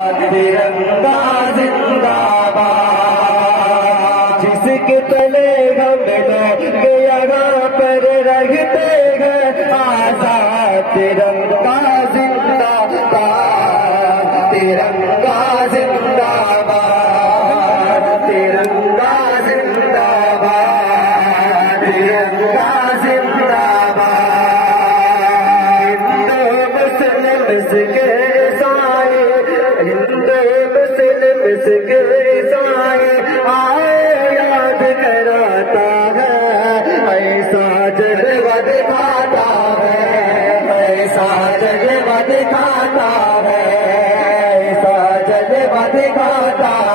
तिरंगा जिंदाबाद। जिसके तले हम लोग यहाँ पर रहते हैं आजाद। तिरंगा जिंदाबाद, तिरंगा जिंदाबाद, तिरंगा जिंदाबाद, तिरंगा जिंदाबाद। हिंदू मुस्लिम के साए, हिंदू मुस्लिम के साए आए याद कराता है। ऐसा जलवा दिखाता है, ऐसा जलवा दिखाता है, ऐसा जलवा दिखाता है।